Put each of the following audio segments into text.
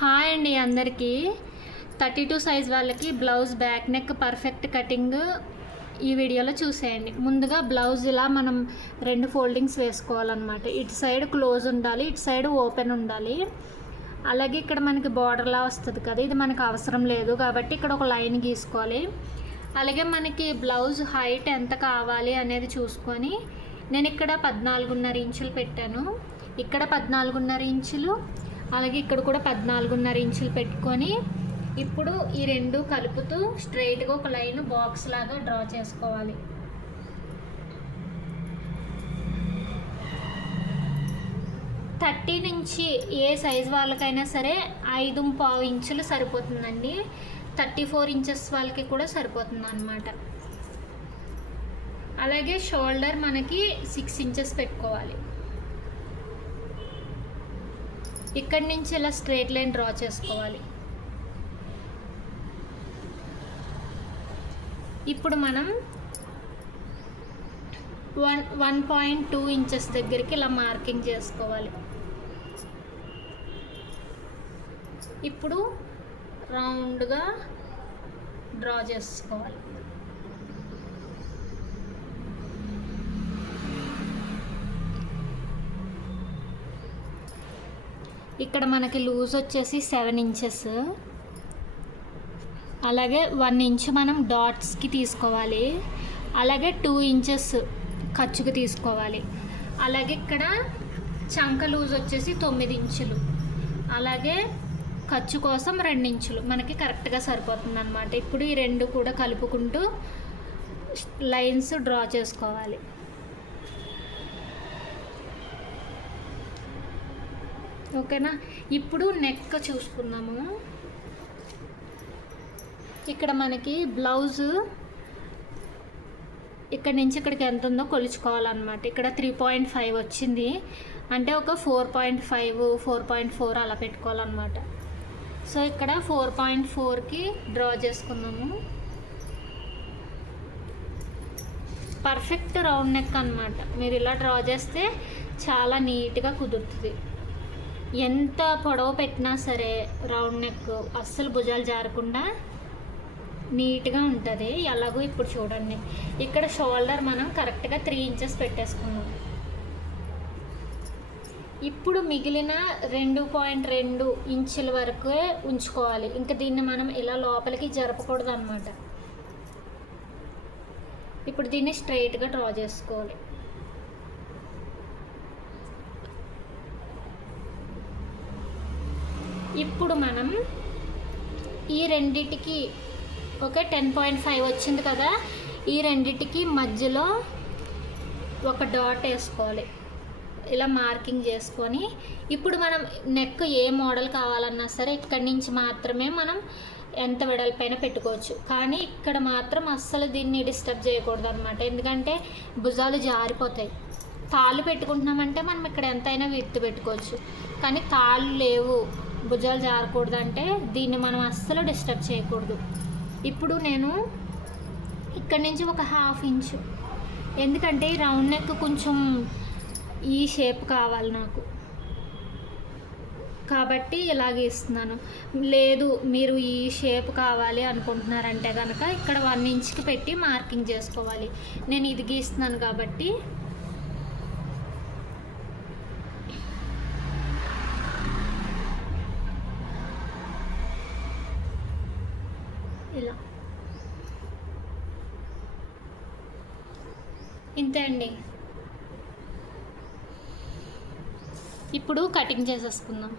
Hi అండి అందరికీ. 32 size వాళ్ళకి blouse back neck perfect cutting ఈ వీడియోలో చూసేయండి. ముందుగా బ్లౌజ్ ఇలా మనం 2 ఫోల్డింగ్స్ వేసుకోవాలన్నమాట. ఇటు సైడ్ క్లోజ్ ఉండాలి, ఇటు సైడ్ ఓపెన్ ఉండాలి. అలాగే ఇక్కడ మనకి బార్డర్లా వస్తుంది కదా, ఇది మనకు అవసరం లేదు కాబట్టి ఇక్కడ ఒక లైన్ గీసుకోవాలి. అలాగే మనకి బ్లౌజ్ హైట్ ఎంత కావాలి అనేది చూసుకొని నేను ఇక్కడ 14.5 ఇంచులు పెట్టాను. ఇక్కడ 14.5 ఇంచులు, అలాగే ఇక్కడ కూడా 14.5 ఇంచులు పెట్టుకొని ఇప్పుడు ఈ రెండు కలుపుతూ స్ట్రైట్గా ఒక లైన్ బాక్స్ లాగా డ్రా చేసుకోవాలి. థర్టీ నుంచి ఏ సైజ్ వాళ్ళకైనా సరే 5.25 ఇంచులు సరిపోతుందండి. 34 ఇంచెస్ వాళ్ళకి కూడా సరిపోతుంది అన్నమాట. అలాగే షోల్డర్ మనకి 6 ఇంచెస్ పెట్టుకోవాలి. ఇక్కడి నుంచి ఇలా స్ట్రైట్ లైన్ డ్రా చేసుకోవాలి. ఇప్పుడు మనం 1.2 ఇంచెస్ దగ్గరికి ఇలా మార్కింగ్ చేసుకోవాలి. ఇప్పుడు రౌండ్గా డ్రా చేసుకోవాలి. ఇక్కడ మనకి లూజ్ వచ్చేసి 7 ఇంచెస్, అలాగే 1 ఇంచు మనం డాట్స్కి తీసుకోవాలి. అలాగే 2 ఇంచెస్ ఖర్చుకి తీసుకోవాలి. అలాగే ఇక్కడ చంక లూజ్ వచ్చేసి 9 ఇంచులు, అలాగే ఖర్చు కోసం 2 ఇంచులు మనకి కరెక్ట్గా సరిపోతుంది అన్నమాట. ఇప్పుడు ఈ రెండు కూడా కలుపుకుంటూ లైన్స్ డ్రా చేసుకోవాలి. ఓకేనా. ఇప్పుడు నెక్ చూసుకుందాము. ఇక్కడ మనకి బ్లౌజు ఇక్కడ నుంచి ఇక్కడికి ఎంత ఉందో కొలుచుకోవాలన్నమాట. ఇక్కడ 3.5 వచ్చింది అంటే ఒక 4.5 4.4 అలా పెట్టుకోవాలన్నమాట. సో ఇక్కడ 4.4కి డ్రా చేసుకున్నాము. పర్ఫెక్ట్ రౌండ్ నెక్ అన్నమాట. మీరు ఇలా డ్రా చేస్తే చాలా నీట్గా కుదురుతుంది. ఎంత పొడవు పెట్టినా సరే రౌండ్ నెక్ అస్సలు భుజాలు జారకుండా నీట్గా ఉంటుంది. ఎలాగో ఇప్పుడు చూడండి, ఇక్కడ షోల్డర్ మనం కరెక్ట్గా 3 ఇంచెస్ పెట్టేసుకున్నాం. ఇప్పుడు మిగిలిన 2.2 ఇంచుల వరకు ఉంచుకోవాలి. ఇంకా దీన్ని మనం ఇలా లోపలికి జరపకూడదు అన్నమాట. ఇప్పుడు దీన్ని స్ట్రైట్గా డ్రా చేసుకోవాలి. ఇప్పుడు మనం ఈ రెండిటికి ఒక 10.5 వచ్చింది కదా, ఈ రెండిటికి మధ్యలో ఒక డాట్ వేసుకోవాలి. ఇలా మార్కింగ్ చేసుకొని ఇప్పుడు మనం నెక్ ఏ మోడల్ కావాలన్నా సరే ఇక్కడి నుంచి మాత్రమే మనం ఎంత వెడల్పైన పెట్టుకోవచ్చు. కానీ ఇక్కడ మాత్రం అస్సలు దీన్ని డిస్టర్బ్ చేయకూడదు అనమాట. ఎందుకంటే భుజాలు జారిపోతాయి. తాళ్ళు పెట్టుకుంటున్నామంటే మనం ఇక్కడ ఎంతైనా విడ్త్ పెట్టుకోవచ్చు. కానీ తాళ్ళు లేవు, భుజాలు జారకూడదు అంటే దీన్ని మనం అస్సలు డిస్టర్బ్ చేయకూడదు. ఇప్పుడు నేను ఇక్కడి నుంచి ఒక 1/2 ఇంచు, ఎందుకంటే ఈ రౌండ్ నెక్ కొంచెం ఈ షేప్ కావాలి నాకు కాబట్టి ఇలాగే ఇస్తున్నాను. లేదు మీరు ఈ షేప్ కావాలి అనుకుంటున్నారంటే కనుక ఇక్కడ 1 ఇంచ్కి పెట్టి మార్కింగ్ చేసుకోవాలి. నేను ఇది గీస్తున్నాను కాబట్టి ఇలా ఇంతే అండి. ఇప్పుడు కటింగ్ చేసేసుకుందాం.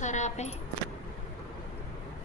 ఒకసారి ఆపే.